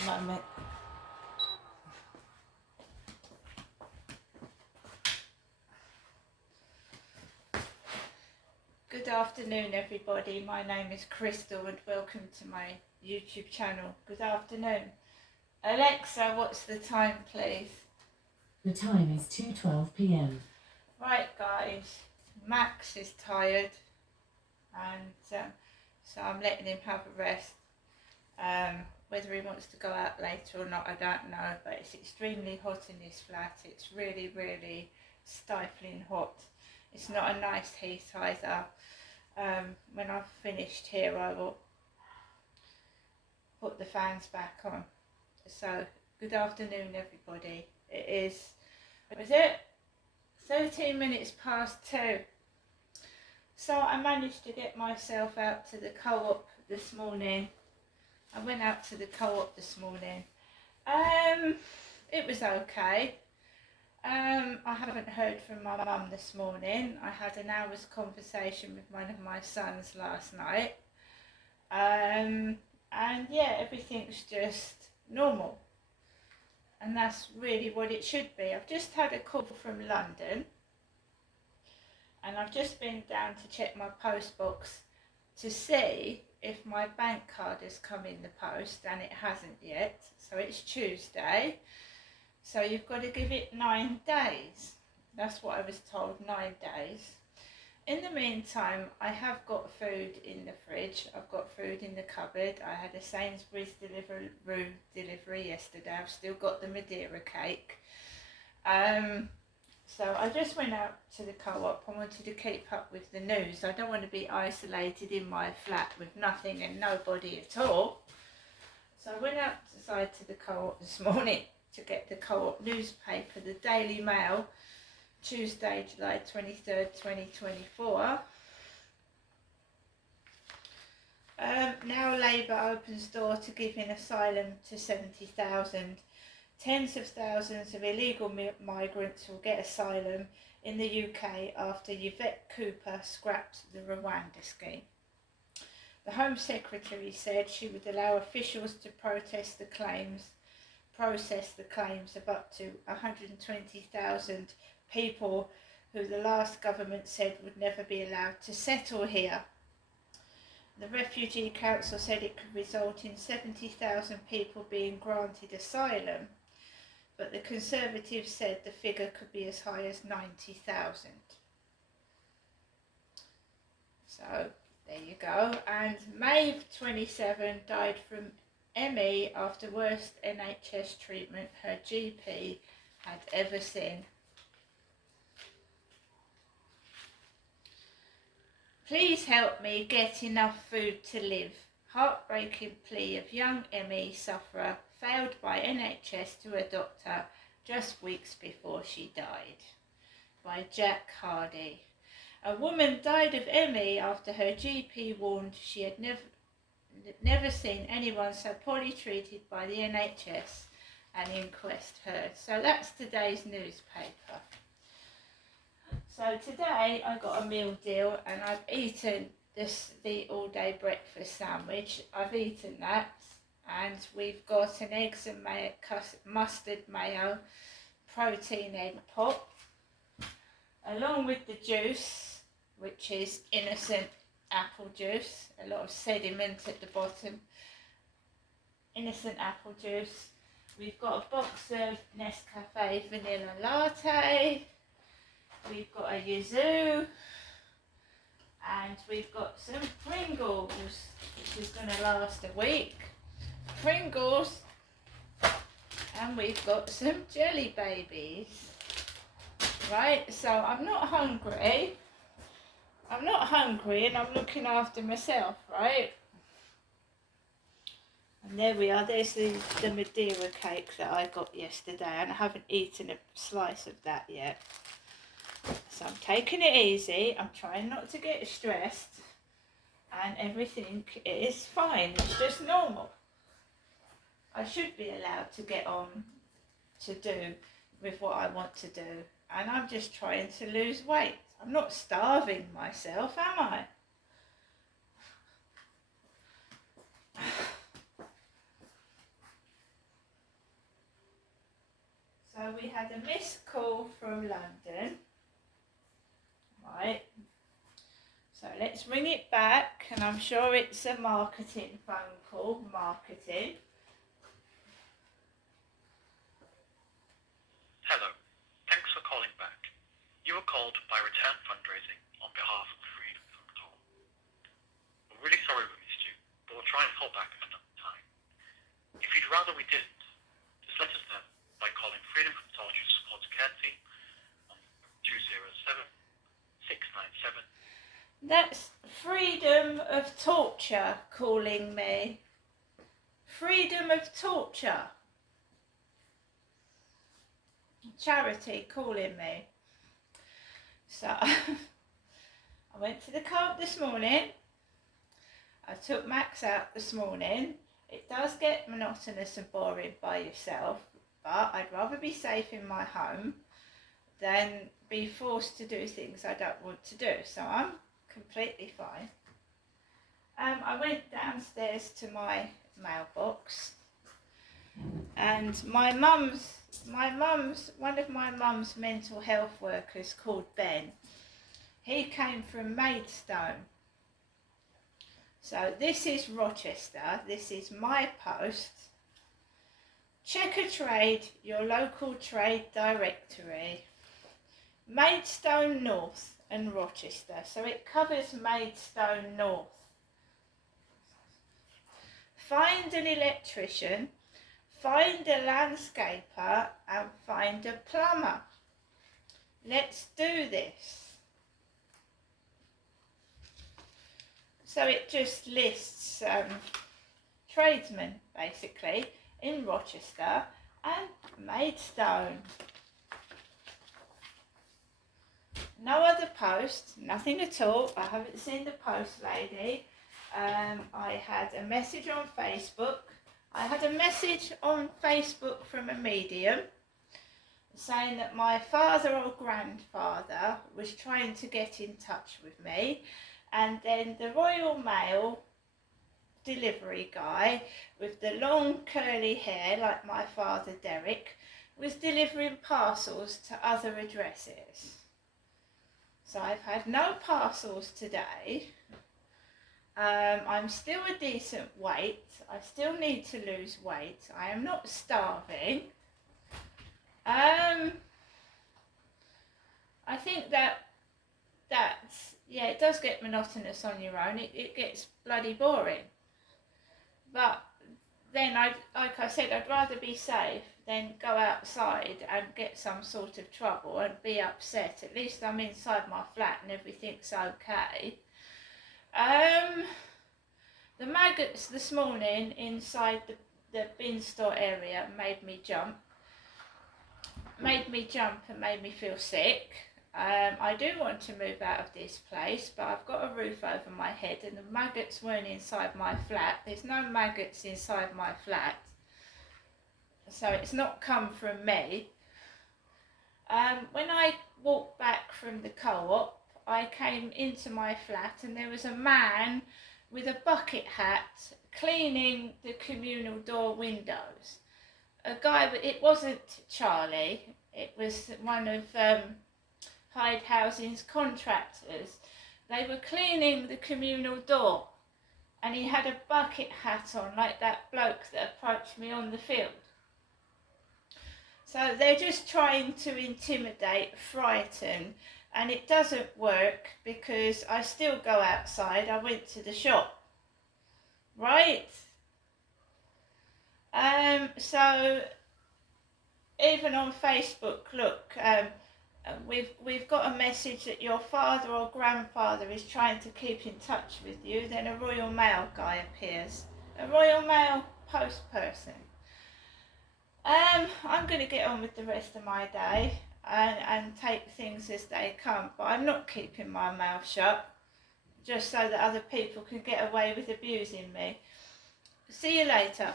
a moment. Good afternoon, everybody. My name is Crystal and welcome to my YouTube channel. Good afternoon. Alexa, what's the time, please? The time is 2:12 p.m. Right, guys. Max is tired and so I'm letting him have a rest. Whether he wants to go out later or not, I don't know, but it's extremely hot in this flat. It's really, really stifling hot. It's not a nice heat either. When I've finished here, I will put the fans back on. So, good afternoon, everybody. It is, was it 13 minutes past 2? So I managed to get myself out to the co-op this morning. I went out to the co-op this morning. It was okay. I haven't heard from my mum this morning. I had an hour's conversation with one of my sons last night. And yeah, everything's just normal. And that's really what it should be. I've just had a call from London. And I've just been down to check my post box to see if my bank card has come in the post, and it hasn't yet. So it's Tuesday. So you've got to give it 9 days. That's what I was told, 9 days. In the meantime, I have got food in the fridge. I've got food in the cupboard. I had a Sainsbury's delivery yesterday. I've still got the Madeira cake. So I just went out to the co-op. I wanted to keep up with the news. I don't want to be isolated in my flat with nothing and nobody at all. So I went outside to the co-op this morning to get the co-op newspaper, the Daily Mail, Tuesday, July 23rd, 2024. Now Labour opens door to giving asylum to 70,000. Tens of thousands of illegal migrants will get asylum in the UK after Yvette Cooper scrapped the Rwanda scheme. The Home Secretary said she would allow officials to process the claims of up to 120,000 people who the last government said would never be allowed to settle here. The Refugee Council said it could result in 70,000 people being granted asylum, but the Conservatives said the figure could be as high as 90,000. So there you go. And Maeve, 27, died from ME after worst NHS treatment her GP had ever seen. Please help me get enough food to live. Heartbreaking plea of young ME sufferer failed by NHS to a doctor just weeks before she died. By Jack Hardy. A woman died of ME after her GP warned she had never seen anyone so poorly treated by the NHS, an inquest heard. So that's today's newspaper. So today I got a meal deal and I've eaten the all-day breakfast sandwich. I've eaten that, and we've got an eggs and mayo, mustard mayo protein egg pop, along with the juice, which is innocent apple juice, a lot of sediment at the bottom, innocent apple juice. We've got a box of Nescafe vanilla latte, we've got a yuzu, and we've got some Pringles, which is going to last a week. Pringles, and we've got some Jelly Babies. Right, so I'm not hungry and I'm looking after myself, right? And there we are, there's the Madeira cake that I got yesterday, and I haven't eaten a slice of that yet. So I'm taking it easy, I'm trying not to get stressed, and everything is fine, it's just normal. I should be allowed to get on to do with what I want to do, and I'm just trying to lose weight. I'm not starving myself, am I? So we had a missed call from London. Right. So let's ring it back, and I'm sure it's a marketing phone call. Marketing. Hello. Thanks for calling back. You were called by Return Fundraising on behalf of Freedom from Toll. We're really sorry we missed you, but we'll try and call back another time. If you'd rather we didn't, just let us know by calling Freedom from Torture Support Care Team on 207-697. That's Freedom of Torture calling me. Freedom of Torture. Charity calling me. So I went to the co-op this morning. I took Max out this morning. It does get monotonous and boring by yourself, but I'd rather be safe in my home than be forced to do things I don't want to do. So I'm completely fine. I went downstairs to my mailbox, and one of my mum's mental health workers called Ben, he came from Maidstone. So this is Rochester, this is my post. Check a trade, your local trade directory. Maidstone North and Rochester, so it covers Maidstone North. Find an electrician, find a landscaper, and find a plumber. Let's do this. So it just lists tradesmen, basically, in Rochester and Maidstone. No other post, nothing at all. I haven't seen the post lady. I had a message on Facebook. I had a message on Facebook from a medium saying that my father or grandfather was trying to get in touch with me, and then the Royal Mail delivery guy with the long curly hair like my father Derek was delivering parcels to other addresses. So I've had no parcels today. I'm still a decent weight. I still need to lose weight. I am not starving. I think that's, yeah, it does get monotonous on your own. It gets bloody boring. But then, like I said, I'd rather be safe than go outside and get some sort of trouble and be upset. At least I'm inside my flat and everything's okay. The maggots this morning inside the bin store area made me jump and made me feel sick. I do want to move out of this place, but I've got a roof over my head and the maggots weren't inside my flat. There's no maggots inside my flat, so it's not come from me. When I walked back from the co-op, I came into my flat and there was a man with a bucket hat cleaning the communal door windows. A guy, it wasn't Charlie, it was one of Hyde Housing's contractors. They were cleaning the communal door and he had a bucket hat on like that bloke that approached me on the field. So they're just trying to intimidate, frighten, and it doesn't work because I still go outside. I went to the shop, right? So even on Facebook, look, we've got a message that your father or grandfather is trying to keep in touch with you. Then a Royal Mail guy appears, a Royal Mail post person. I'm going to get on with the rest of my day and take things as they come, but I'm not keeping my mouth shut just so that other people can get away with abusing me. See you later.